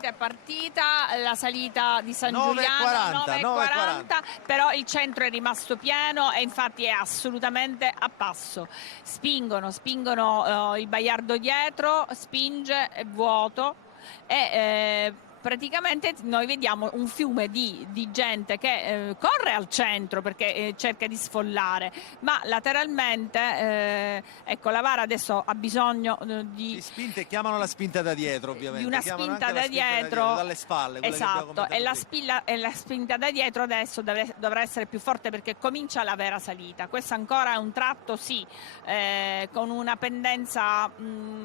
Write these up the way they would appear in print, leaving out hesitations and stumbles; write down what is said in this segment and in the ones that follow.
È partita la salita di San 9:40, Giuliano 9:40, 9:40. però il centro è rimasto pieno e infatti è assolutamente a passo. Spingono il Baiardo dietro, spinge, è vuoto e praticamente noi vediamo un fiume di gente che corre al centro perché cerca di sfollare, ma lateralmente ecco, la VAR adesso ha bisogno Di spinte, chiamano la spinta da dietro, ovviamente. di una Chiamano spinta anche la da spinta dietro, dalle spalle, quella che abbiamo esatto, commentato prima. e la spinta da dietro adesso dovrà essere più forte perché comincia la vera salita. Questo ancora è un tratto, sì, con una pendenza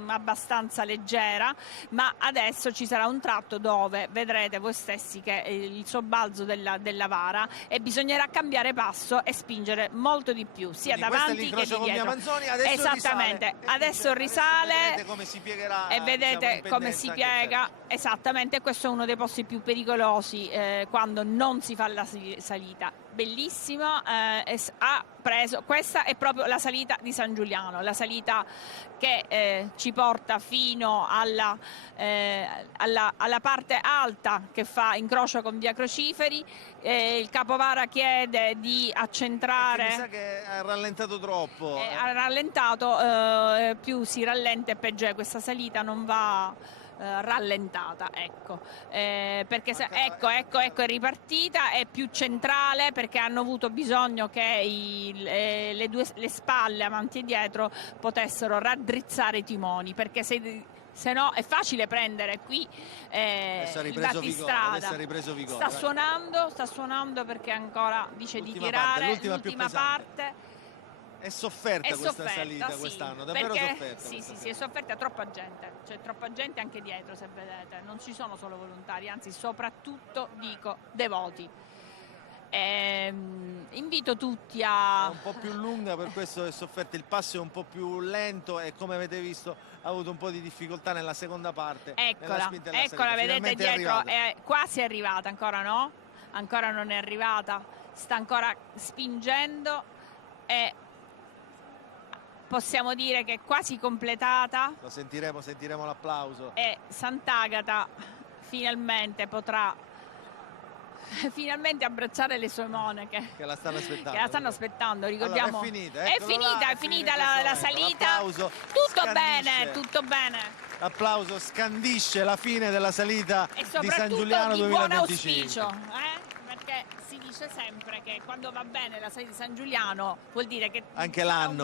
abbastanza leggera, ma adesso ci sarà un tratto dove vedrete voi stessi che il sobbalzo della vara e bisognerà cambiare passo e spingere molto di più, sia Quindi davanti che di con Mia dietro. Manzoni, adesso Esattamente, risale. adesso risale. Vedete come si piegherà, E vedete diciamo, come si anche il piega, ferro. esattamente, questo è uno dei posti più pericolosi quando non si fa la salita. Bellissimo, ha preso, questa è proprio la salita di San Giuliano, la salita che ci porta fino alla parte alta che fa incrocio con via Crociferi. Il capovara chiede di accentrare. Mi sa che ha rallentato troppo. Ha rallentato, più si rallenta e peggio è, questa salita non va rallentata, ecco, perché ecco, è ripartita, è più centrale perché hanno avuto bisogno che le spalle avanti e dietro potessero raddrizzare i timoni, perché se no è facile prendere qui il battistrada. Adesso ha ripreso vigore. Sta suonando perché ancora dice di tirare l'ultima parte. È sofferta questa salita, sì, quest'anno, davvero sofferta. Sì, è sofferta, troppa gente, c'è troppa gente anche dietro, se vedete, non ci sono solo volontari, anzi soprattutto, dico, devoti. Invito tutti a... È un po' più lunga, per questo è sofferta, il passo è un po' più lento e come avete visto ha avuto un po' di difficoltà nella seconda parte. Eccola, vedete dietro, quasi è arrivata, ancora no? Ancora non è arrivata, sta ancora spingendo e... possiamo dire che è quasi completata. Lo sentiremo l'applauso. E Sant'Agata finalmente potrà abbracciare le sue monache che la stanno aspettando. Ricordiamo, allora, è finita la salita. Tutto bene. L'applauso scandisce la fine della salita di San Giuliano di 2025. buon auspicio, perché si dice sempre che quando va bene la salita di San Giuliano vuol dire che anche l'anno